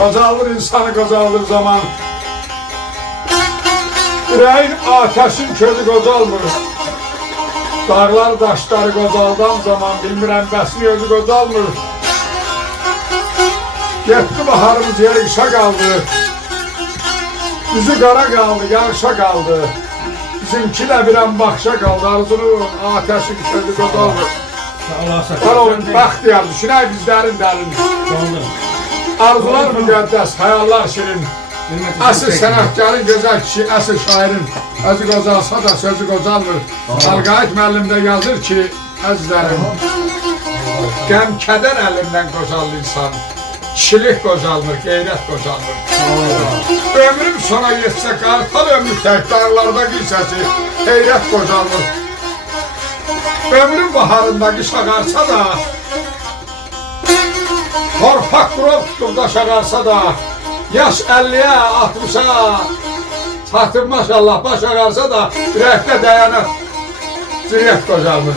Qocaldır insanı qocaldır zaman. Ürəyin ateşin közü qocalmır. Dağlar daşları qocaldan zaman bilmirəm bəsin özü qocalmır. Getdi baharımız yağışa qaldı. Yüzü qara qaldı, yağışa qaldı. Bizimki də birən baxışa qaldı. Arzunun ateşin közü qocalmır. Var olun, bəxtiyar, düşünək biz dərin. Arzular müqəddəs, xəyallar şirin. Əsl sənətkarın gözəl kişi, əsl şairin özü qocalsa da sözü qocalmır. Alqayət müəllimdə yazır ki, əzizlərim, qəm kədər əlindən qocalır insan, kişilik qocalmır, qeyrət qocalmır. Ömrüm sona yetsə qartal ömrü tək dağlarda qilsəsi, qeyrət qocalmır. Ömrüm baharında qış ağarsa da, torpaq qurov tutduğda şağarsa da, yaş 50'ye, 60'a çatıb maşallah baş ağarsa da ürəkdə dayanır, zürriyyət qocalmır.